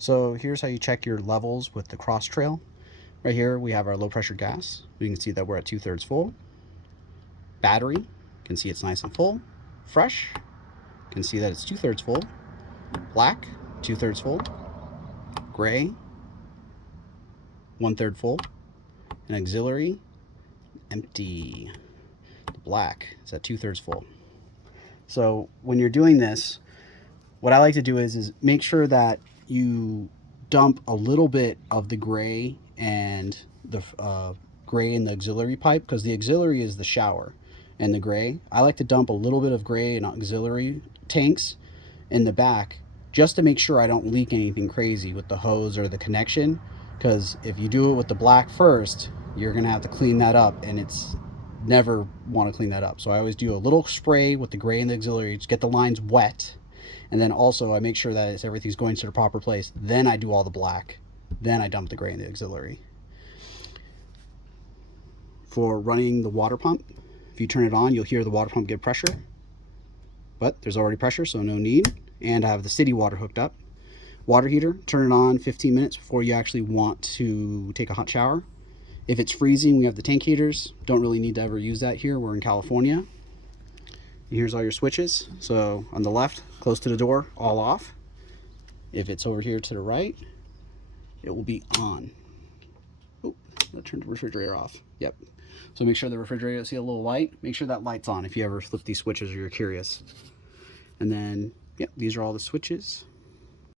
So here's how you check your levels with the cross trail. Right here we have our low pressure gas. We can see that we're at 2/3 full. Battery, you can see it's nice and full. Fresh, you can see that it's 2/3 full. Black, 2/3 full. Gray, 1/3 full. And auxiliary, empty. The black is at 2/3 full. So when you're doing this, what I like to do is make sure that you dump a little bit of the gray and the auxiliary pipe, because the auxiliary is the shower, and the gray, I like to dump a little bit of gray and auxiliary tanks in the back just to make sure I don't leak anything crazy with the hose or the connection, because if you do it with the black first, you're gonna have to clean that up, and it's never want to clean that up. So I always do a little spray with the gray and the auxiliary to get the lines wet, and then also I make sure that everything's going to the proper place. Then I do all the black, then I dump the gray and the auxiliary. For running the water pump, if you turn it on, you'll hear the water pump give pressure, but there's already pressure, so no need. And I have the city water hooked up. Water heater, turn it on 15 minutes before you actually want to take a hot shower. If it's freezing, we have the tank heaters. Don't really need to ever use that here. We're in California. And here's all your switches. So on the left, close to the door, all off. If it's over here to the right, it will be on. Oh, I turned the refrigerator off. Yep. So make sure the refrigerator, see a little light, make sure that light's on if you ever flip these switches or you're curious. And then, yeah, these are all the switches.